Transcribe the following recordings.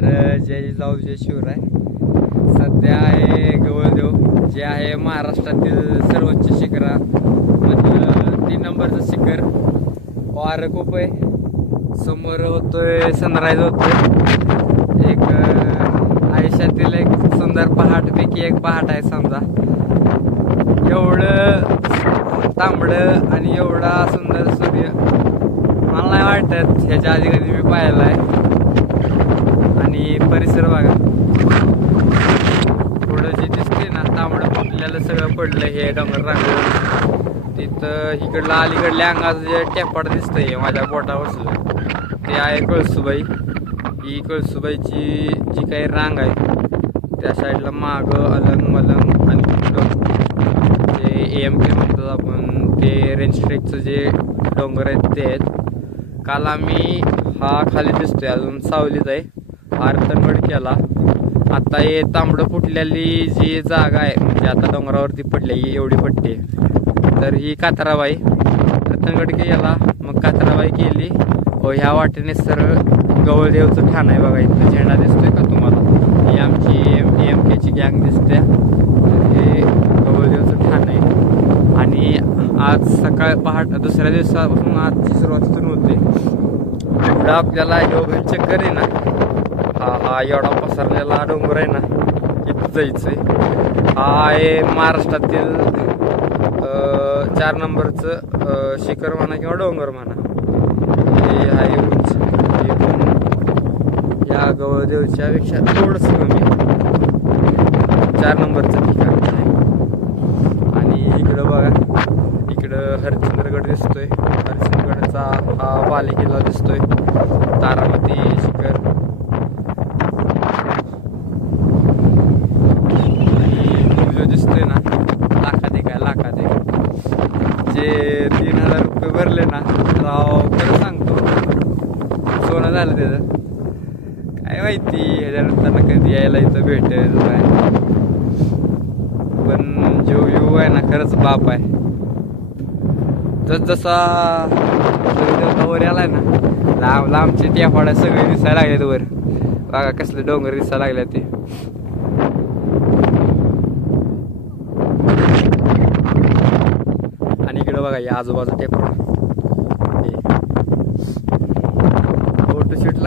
तर जय जाऊ जय शिवराय. सध्या आहे गवळदेव जे आहे महाराष्ट्रातील सर्वोच्च शिखरामधलं तीन नंबरचं शिखर. वार खूप आहे. समोर होतोय सनराईज होतोय. एक आयुष्यातील एक सुंदर पहाटपैकी एक पहाट आहे समजा. एवढं तांबडं आणि एवढा सुंदर सूर्य. मला नाही वाटत ह्याच्या आधी कधी मी पाहिला आहे आणि परिसर बघा. थोडं जे दिसते ना तांबडं फुटलेलं सगळं पडलं हे डोंगर रांगोळ तिथं इकडलं अलीकडल्या अंगाचं जे टेपाड दिसतंय माझ्या बोटावरचं. ते आहे कळसुबाई. ही कळसुबाईची जी काही रांग आहे त्या साईडला मागं अलंग मलंग आणि ते जे ए एम के म्हणतात आपण ते रेंज ट्रेकचं जे डोंगर आहेत ते आहेत. काल आम्ही हा खाली दिसतोय अजून सावलीत आहे. आरतनगड केला. आता हे तांबडं फुटलेली जी जागा आहे म्हणजे आता डोंगरावरती पडली एवढी पट्टी. आहे. तर ही कातराबाई रतनगड गेला मग कातराबाई केली. व ह्या वाटेने सरळ गवळदेवचं ठाण आहे बघा इथं झेंडा दिसतोय का तुम्हाला? ही आमची एम एम केची गँग दिसते. हे गवळदेवचं ठाण आहे. आणि आज सकाळ पहाट दुसऱ्या दिवसापासून आजची सुरुवात होते. एवढा आपल्याला योग चक्कर आहे ना हा एवढा पसरलेला डोंगर आहे ना इथं जायचंय. हा आहे महाराष्ट्रातील चार नंबरचं शिखर म्हणा किंवा डोंगर म्हणा. हे आहे उंच. हे पण या गवळदेवच्या पेक्षा थोडस कमी. चार नंबरचं ठिकाण आहे. आणि इकडं बघा इकडं हरिश्चंद्रगड दिसतोय. हरिश्चंद्रगडचा हा बालेकिल्ला दिसतोय. तारामती शिखर आणि तो जो दिसतोय ना लाखात आहे काय लाखात आहे जे तीन हजार रुपये भरले ना राव खरं सांगतो सोनं झालं त्याचं काय माहिती ह्याच्यानंतर कधी यायला इथं भेटेल काय? पण जो यू आहे ना खरंच बाप आहे. जसजसा जसा वर आलाय ना लांब लांबचे त्या फळ्या सगळे दिसायला लागलेत वर. बघा कसले डोंगर दिसायला लागले ते. आणि इकडं बघा या आजूबाजू टेकडा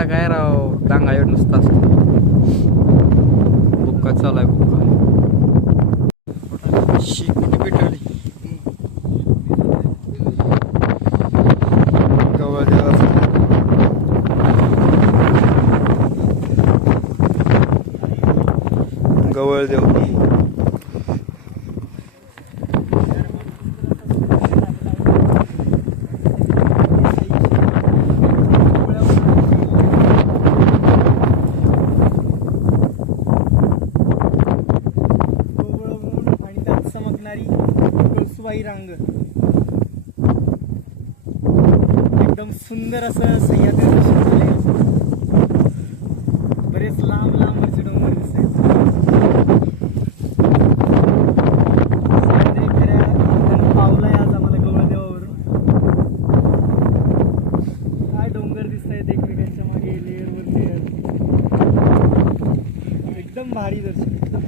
फोटो शूटला काय राव डांगा एवढं नुसतं असतं बुक्का चालू आहे बुक्का शिकटी पेटवली गवळ देवाचं गवळ देव गोवळवून आणि त्यात चमकणारी कळसुबाई रांग एकदम असं सह्याद्री दर्शन झालंय. बरेच लांब लांबवरचे डोंगर दिसत सह्याद्री खऱ्या अर्थानं पावलाय आज आम्हाला गवळदेवावरून काय डोंगर दिसत आहेत एकमेकांच्या मागे लेअरवर लेअर एकदम भारी दर्शन. एकदम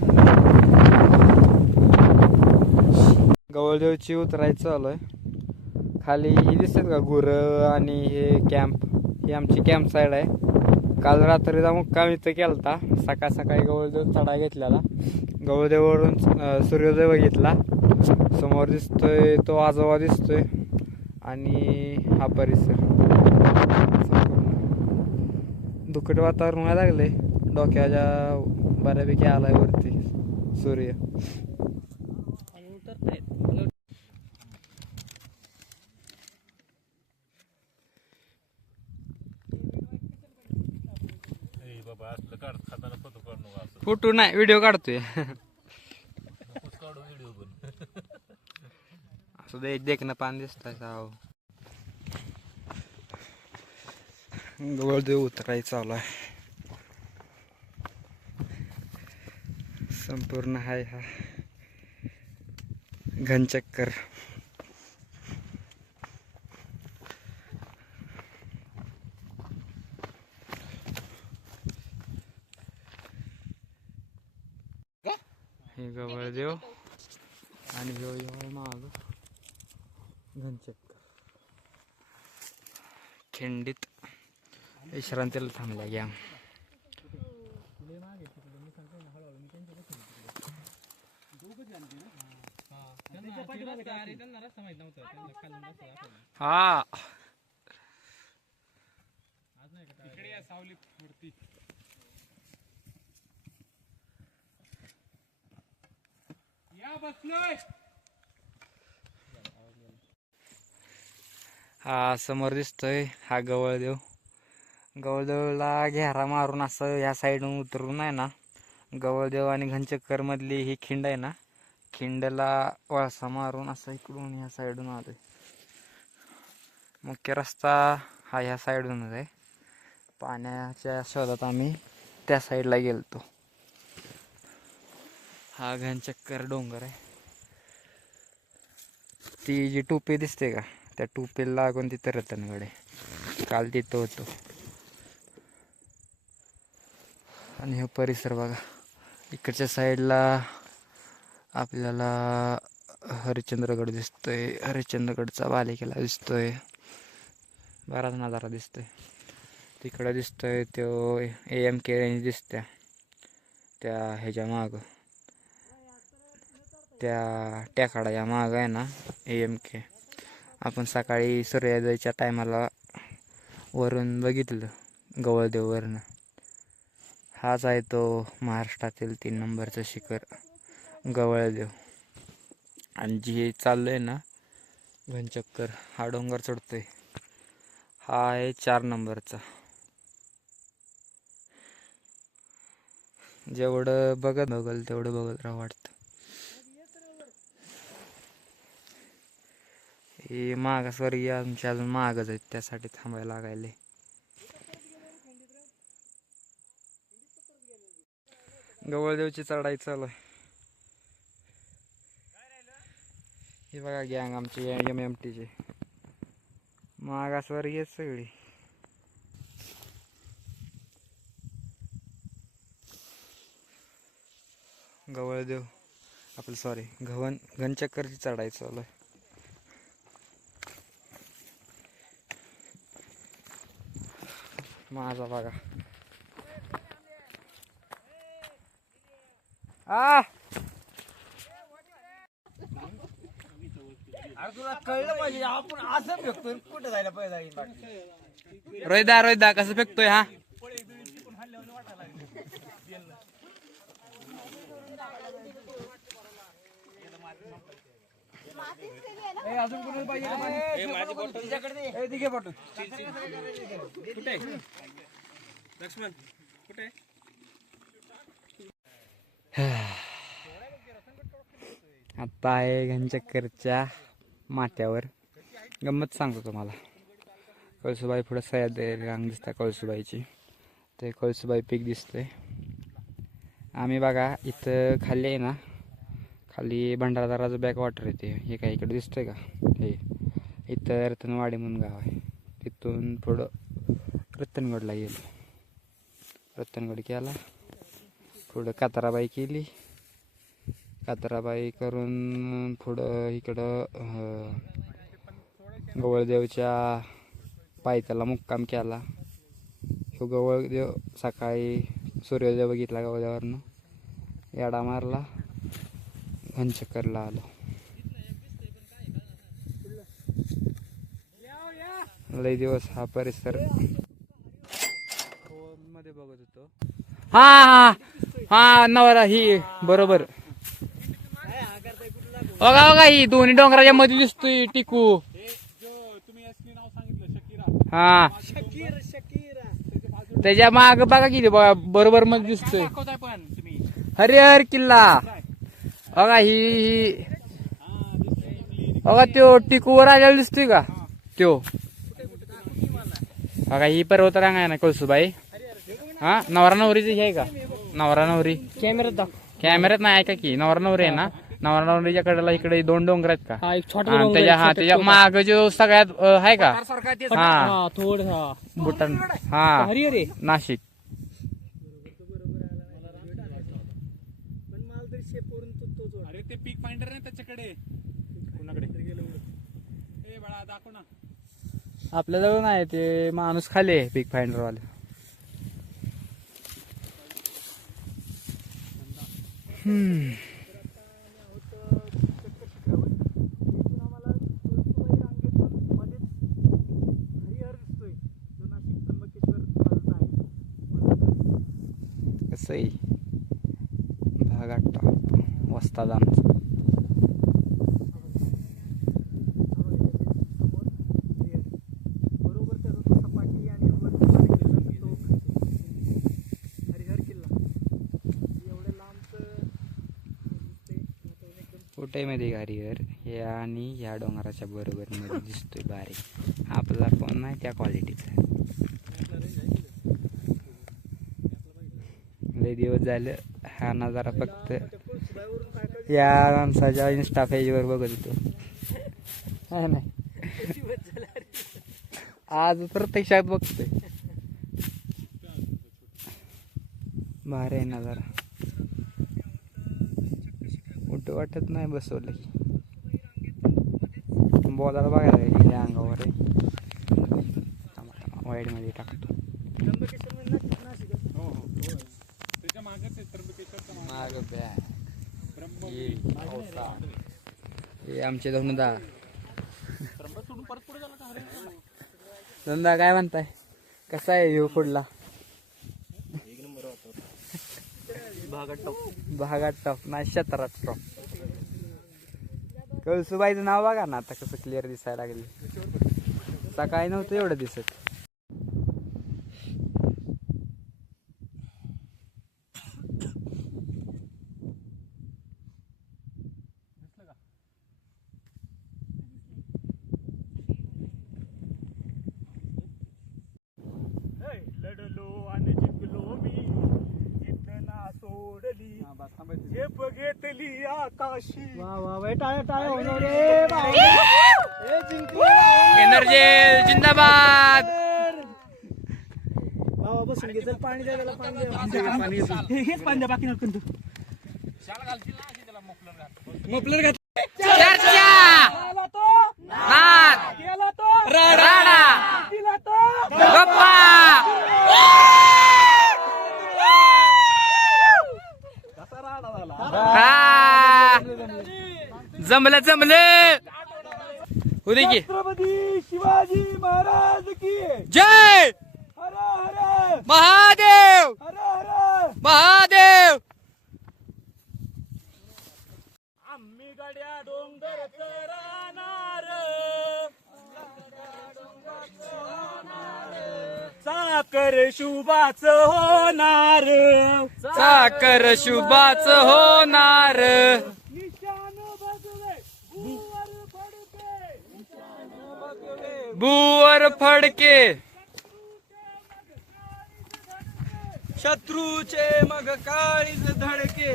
गवळदेवची उतरायचं चालू आहे खाली ही दिसतात का गुरं आणि हे कॅम्प ही आमची कॅम्प साईड आहे. काल रात्रीचा मुक्काम इथं होता सकाळ सकाळी गवळदेव चढा घेतलेला. गवळदेववरून सूर्योदय बघितला. समोर दिसतोय तो आजोबा दिसतोय आणि हा परिसर. दुखट वातावरण व्हायला लागले डोक्याच्या बऱ्यापैकी आलाय वरती सूर्य ए बाबा असलं काढ खाताना फोटो काढ नको असं फोटो नाही व्हिडिओ काढतोय. असं दे देखणं पान दिसत साव गवळदेव हो. उतरायचं चालू आहे. संपूर्ण हाय हा. घनचक्कर हे गवळदेव आणि ह्यो ह्यो माग घनचक्कर खिंडीत विश्रांतीला थांबल्या गॅंग हा. हा समोर दिसतोय हा गवळदेव. गवळदेवला घेरा मारून असं ह्या साईडून उतरून आहे ना गवळदेव आणि घनचक्कर मधली ही खिंड आहे ना खिंडला वळसा मारून असं इकडून ह्या साईडून आलोय. मुख्य रस्ता हा ह्या साईडूनच आहे. पाण्याच्या शोधात आम्ही त्या साईडला गेलतो. हा घनचक्कर डोंगर आहे. ती जी टोपी दिसते का त्या टोपीला लागून तिथं रतनगड आहे. काल तिथं होतो. आणि हा परिसर बघा. इकडच्या साईडला आपल्याला हरिश्चंद्रगड दिसतोय. हरिश्चंद्रगडचा बालिकेला दिसतोय. बराच नजारा दिसतोय. तिकडं दिसतोय तो ए एम के रेंज दिसत्या. त्या ह्याच्या मागं. त्या टेकाडाच्या मागं आहे ना ए एम के आपण सकाळी सूर्योदयाच्या टायमाला वरून बघितलं गवळदेववरनं हाच आहे तो महाराष्ट्रातील तीन नंबरचं शिखर गवळदेव. आणि जी चाललं आहे ना घनचक्कर हा डोंगर चढतोय. हा आहे चार नंबरचा. जेवढं बघत बघल तेवढं बघत राहा वाटतं. हे मागासवर्गीय आमच्या अजून मागच आहेत त्यासाठी थांबायला लागायले गवळदेवची चढाई चालू आहे. हे बघा गँग आमची एम एम टीचे मागासवर्गीय आहेत सगळी. गवळदेव आपलं सॉरी घवन घनचक्करची चढाई चालू आहे. माझा बघा. आ तुला कळलं पाहिजे आपण असं फेकतोय कुठे जायला पाहिजे रोहिदा रोहिदा कसं फेकतोय हा अजून कुठे पाहिजे कुठे? लक्ष्मण कुठे? आता आहे घनचक्करच्या माथ्यावर. गंमत सांगतो तुम्हाला. कळसुबाई पुढं सह्याद रांग दिसता कळसुबाईची. ते कळसुबाई पीक दिसतंय. आम्ही बघा इथं खाली आहे ना खाली भंडारदाराचं बॅक वॉटर येते. हे काय इकडे दिसतंय का? हे. इथं रतनवाडी म्हणून गाव आहे. तिथून पुढं रतनगडला गेलो. रतनगड केला. पुढं काताराबाई केली. कातराबाई करून पुढं इकडं गवळदेवच्या पायथ्याला मुक्काम केला. ह्यो गवळदेव सकाळी सूर्योदय बघितला गवळदेवावरनं. याडा मारला. घनचक्करला आलो. लय दिवस हा परिसर. मध्ये बघत होतो. हा हा. हा नवरा ही बरोबर. बघा बघा ही दोन्ही डोंगराच्या मध्ये दिसतोय टिकू. हा. त्याच्या माग बघा किती बघा बरोबर मध्ये दिसतोय. पण तुम्ही हरिहर किल्ला. बघा ही ही. बघा त्यो टिकूवर आलेला दिसतोय का? त्यो. बघा ही पर्वत रांग आहे ना कळसुबाई. हा नवरा नवरीची हे आहे का? नवरा नवरी कॅमेऱ्यात दाखव कॅमेऱ्यात नाही ऐका की नवरा नवरी आहे ना? नवरा नवरीच्या कडेला इकडे दोन डोंगर आहेत का? हा एक छोटा हा, डोंगर त्याच्या हा त्याच्या. माग जो सगळ्यात अ, आहे का? हा. हा थोड हा. बुटन. हा हरी अरे नाशिक पण मला तरी शेपूरून ते पीक फाइंडर नाही त्याच्याकडे. कुणाकडे? ए बाळा दाखव ना. आपल्या जवळ नाही ते माणूस खाली आहे पिक फाइंडर वाले. हम्म. कसं आहे भागात टॉप वस्ताद आमचा बरोबर त्याचा तो सपाटी आणि वर किल्ला तो हरिहर किल्ला एवढ्या लांबचं दिसते एकदम कुठे गाडीवर हे आणि या डोंगराच्या बरोबर मध्ये दिसतोय बारीक. आपला फोन नाही त्या क्वालिटीचा लय दिवस झालं हा नजारा फक्त या माणसाच्या इन्स्टा पेजवर बघत होतो. आहे नाही. आज प्रत्यक्षात बघतोय. भारी आहे नजारा. वाटत नाही बसवलं बोलायला बघायला गेले अंगावर वाईडमध्ये टाकतो. आहे मागं. बॅग. हे आमचे धनुदा. हरे धंदा काय म्हणताय? कसा आहे ह्यो पुढला? भागात टॉप नाही क्षेत्रात टॉप कळसुबाईचं नाव बघा ना आता कसं क्लिअर दिसायला लागले. सकाळी नव्हतं एवढं दिसत. हे, लढलो आणि जिंकलो मी. सोडली. हे बघेतली आकाशी. एनर्जी जिंदाबाद. बाबा बसून घे चल पाणी द्या त्याला पाणी द्या. हे- हेच पाणी द्या बाकी नको तू. घात चर्चा गेला तो नाद गेला तो राडा गेला तो गप्पा कसा राडा झाला हा. जमलं जमलं. उद्या की. छत्रपती शिवाजी महाराज की. जय! हर हर महादेव! हर हर महादेव! आम्ही गड्या डोंगर राहणार साकर शुभाच होणार. साकर शुभाच होणार. बुवर फडके. शत्रूचे मग काळीज धडके.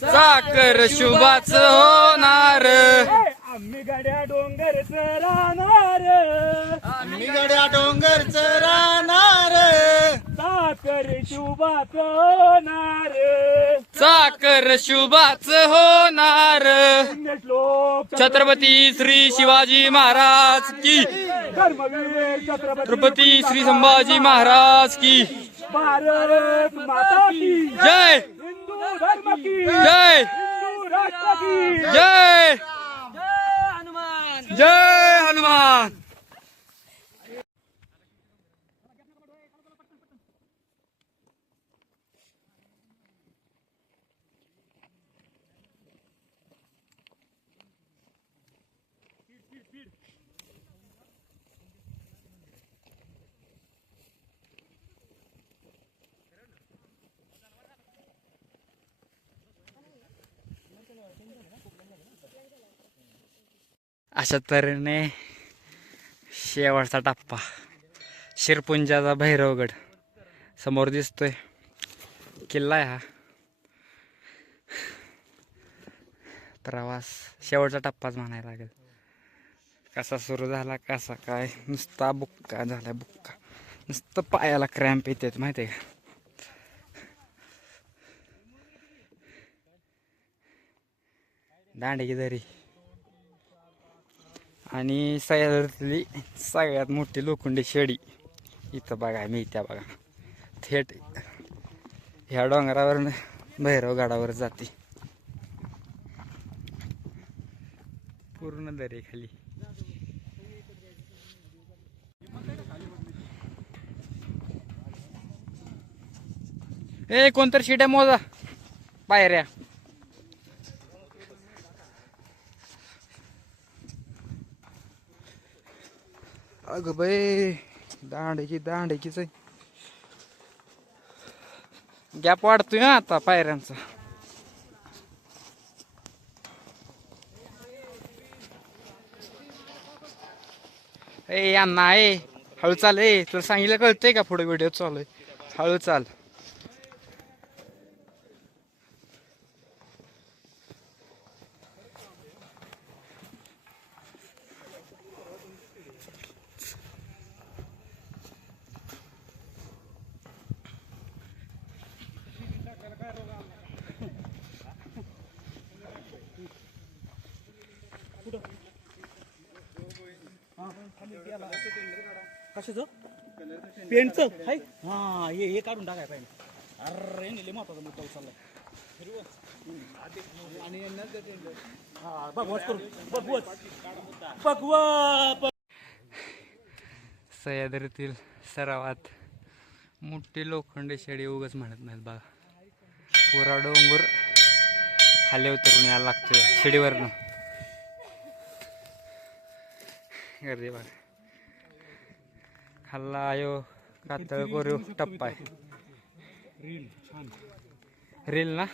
साकर शुभाच होणार. आम्ही गड्या डोंगर राहणार. आम्ही गड्या राहणार. साकर शुभाच होणार. साकर शुभाच होणार. श्लोक छत्रपती श्री शिवाजी महाराज की. धर्मवीर छत्रपती छत्रपती श्री संभाजी महाराज की. भारत माता की. जय. हिंदू धर्म की. जय. हिंदू राष्ट्र की. जय. जय हनुमान. अशा तऱ्हेने शेवटचा टप्पा. शिरपुंजाचा भैरवगड. समोर दिसतोय. किल्ला आहे हा. प्रवास. शेवटचा टप्पाच म्हणायला लागेल. कसा सुरू झाला कसा काय? नुसता बुक्का झाला बुक्का. नुसतं पायाला क्रॅम्प येतात माहिती आहे का? दांडगी दरी. आणि सह्याद्रीतली सगळ्यात मोठी लोखंडी शेडी. इथं बघा मी त्या बघा. थेट ह्या डोंगरावर भैरव गडावर जाते. पूर्ण दरी खाली ए कोणतर शिड्या मोजा. पायऱ्या अगं बाई दांडकी दांडकीच गॅप वाढतोय आता पायऱ्यांचा. ए यांना ए हळू चाल ए तुला सांगितलं कळतंय का पुढे व्हिडिओ चालू आहे? हळू चाल. पेंटचं हाय. हा हे हे काढून टाकाय पाहिजे. अरे नेले महत्त्वाचा मुद्दा उचललाय. आणि हा बघवत करू. बघवत बघवत सह्याद्रीतील सरावात मोठे लोखंडे शेडी उगच म्हणत नाहीत बघा. पुरा डोंगर खाली उतरून यायला लागतोय शिडीवरनं गर्दी बघा खाल्ला आयो. कातळ कोरीव टप्पा आहे रील ना?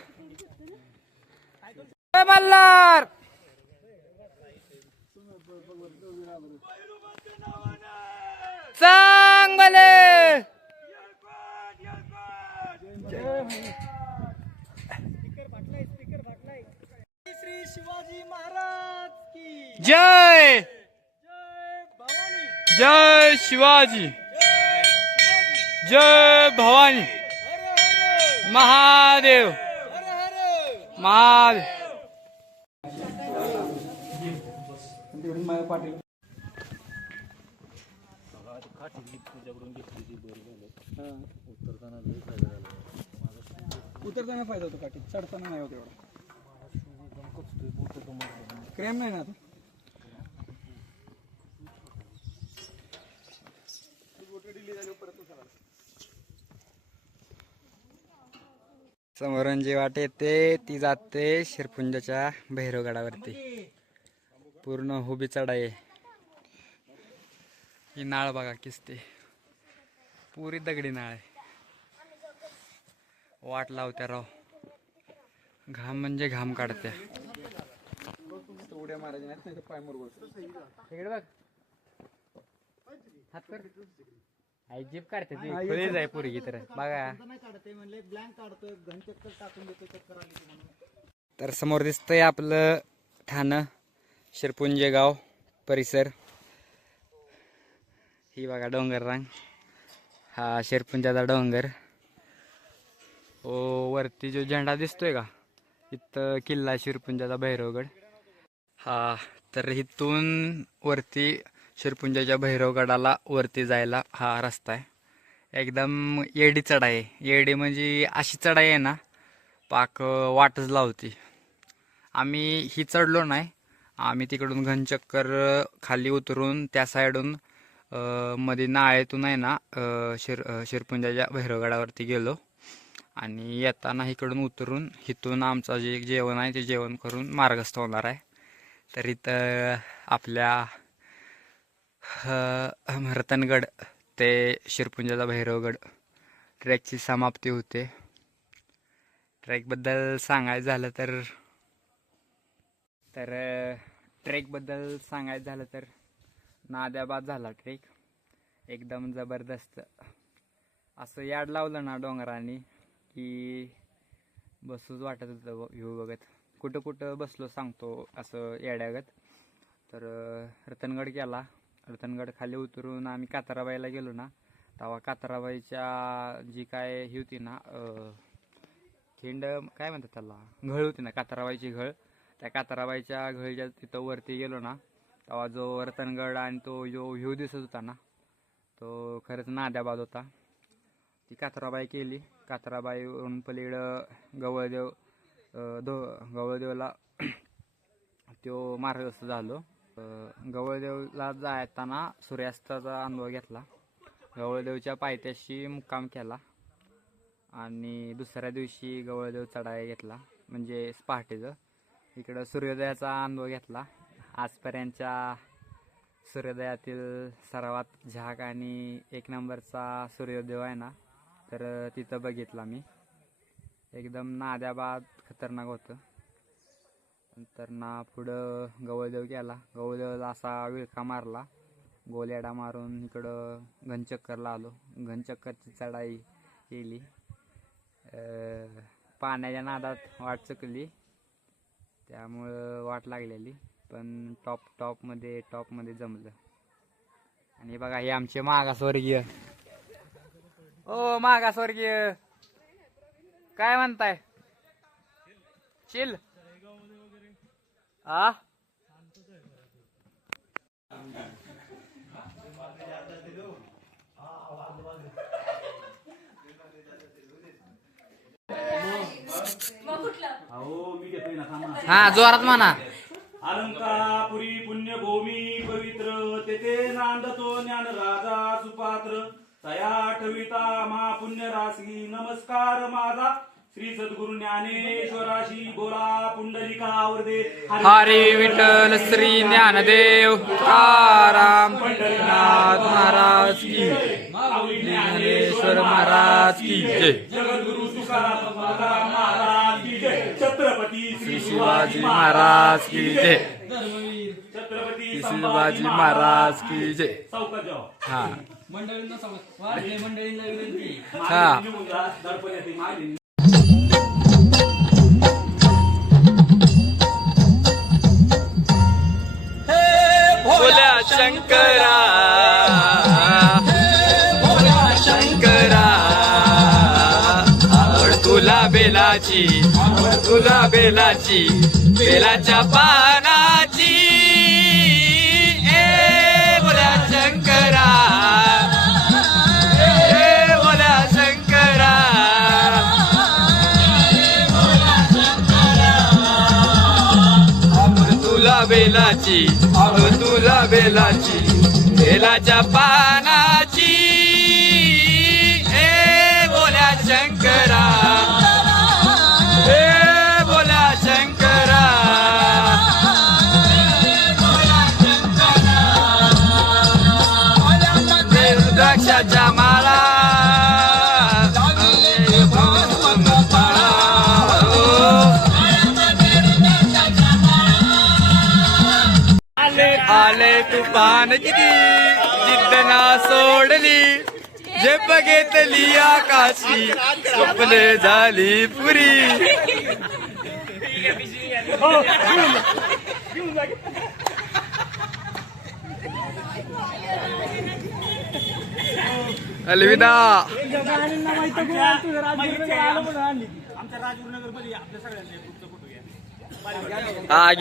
ए मल्हार! चांगले श्री शिवाजी महाराज की जय! जय भवानी जय शिवाजी! जय भवानी। हर महादेव। हर हर महादेव। उतरताना फायदा होतो काठी चढताना नाही होत एवढा. क्रेम नाही ना आता. समोरून जी वाट येते ती जाते शिरपुंजाच्या भैरवगडावरती. पूर्ण हुबी चढाई. ही नाळ बघा किसते. पुरी दगडी नाळ आहे. वाट लावत्या राव. घाम म्हणजे घाम काढत्या. उड्या मारायच्या नाही पाय हात कर. आई जीप काढते ती. खुली जाय पोरगी तर. बघा. तर समोर दिसतंय आपलं ठाणं शिरपुंजे गाव परिसर. ही बघा डोंगर रांग. हा शिरपुंजाचा डोंगर. ओ वरती जो झेंडा दिसतोय का? इथं किल्ला शिरपुंजाचा भैरवगड. हा तर इथून वरती शिरपुंजाच्या भैरवगडाला वरती जायला हा रस्ता आहे. एकदम येडी चढाई आहे. येडी म्हणजे अशी चढाई आहे ना पाक वाटच लावती. आम्ही ही चढलो नाही. आम्ही तिकडून घनचक्कर खाली उतरून त्या साईडून मध्ये नाळेतून आहे ना शिर शिरपुंजाच्या भैरवगडावरती गेलो. आणि येताना इकडून उतरून इथून आमचं जे जेवण आहे ते जेवण करून मार्गस्थ होणार आहे. तर इथं आपल्या रतनगड ते शिरपुंजाचा भैरवगड. ट्रेकची समाप्ती होते. ट्रेकबद्दल सांगायचं झालं तर तर ट्रेकबद्दल सांगायचं झालं तर नाद्याबाद झाला ट्रेक. एकदम जबरदस्त. असं याड लावलं ना डोंगराने की बसूच वाटत होतं व्ह्यू बघत. कुठं कुठं बसलो सांगतो असं याड्यागत. तर रतनगड केला. रतनगड खाली उतरून आम्ही काताराबाईला गेलो ना तेव्हा काताराबाईच्या जी काय ही होती ना खिंड काय म्हणतात त्याला घळ होती ना काताराबाईची घळ. त्या काताराबाईच्या घळच्या तिथं वरती गेलो ना तेव्हा जो रतनगड आणि तो जो व्ह्यू दिसत होता ना तो खरंच नाद्याबाद होता. ती कातराबाई केली. कातराबाईवरून पलीकडं गवळदेव दो गवळदेवला तो मार्गस्थ झालो. गवळदेवला जाताना सूर्यास्ताचा अनुभव घेतला. गवळदेवच्या पायथ्याशी मुक्काम केला आणि दुसऱ्या दिवशी गवळदेव चढाई घेतला म्हणजे पहाटेचं. इकडं सूर्योदयाचा अनुभव घेतला. आजपर्यंतच्या सूर्योदयातील सर्वात झाक आणि एक नंबरचा सूर्योदय आहे ना तर तिथं बघितला मी. एकदम नाद्याबाद खतरनाक होतं. नंतर ना पुढं गवळदेव गेला. गवळदेवला असा विळखा मारला. गोल्याडा मारून इकडं घनचक्करला आलो. घनचक्करची चढाई केली. पाण्याच्या नादात वाट चुकली. त्यामुळं वाट लागलेली. पण टॉप टॉपमध्ये टॉपमध्ये जमलं. आणि बघा हे आमचे मागासवर्गीय. ओ मागासवर्गीय. काय म्हणताय? चिल. हा? जोरात म्हणा. अलंकापुरी पुण्यभूमी पवित्र तेथे नांदतो ज्ञान राजा सुपात्र. तया ठविता मा पुण्य राशी नमस्कार माझा. श्री सद्गुरु ज्ञानेश्वराशी बोला पुंडलिकावरदे हरे विठ्ठल श्री ज्ञानदेव. तुकाराम पंढरीनाथ महाराज की ज्ञानेश्वर महाराज की जय. जगद्गुरु तुकाराम महाराज की जय. छत्रपती श्री शिवाजी महाराज की जय. छत्रपती शिवाजी महाराज की जय. हा. मंडळींना वाढले मंडळींना विनंती. हा. शंकरा. भोला शंकरा आवड तुला बेलाची आवड तुला बेलाची बेलाच्या पानाची बेलाची आवड तुला बेलाची बेलाच्या पाना तुफान किती जिद्द ना सोडली जे घेतली आकाशी स्वप्ने झाली पुरी. अलविदा. आमच्या राजगुरुनगरमध्ये आपल्या सगळ्यांना एक ग्रुपचा फोटो हा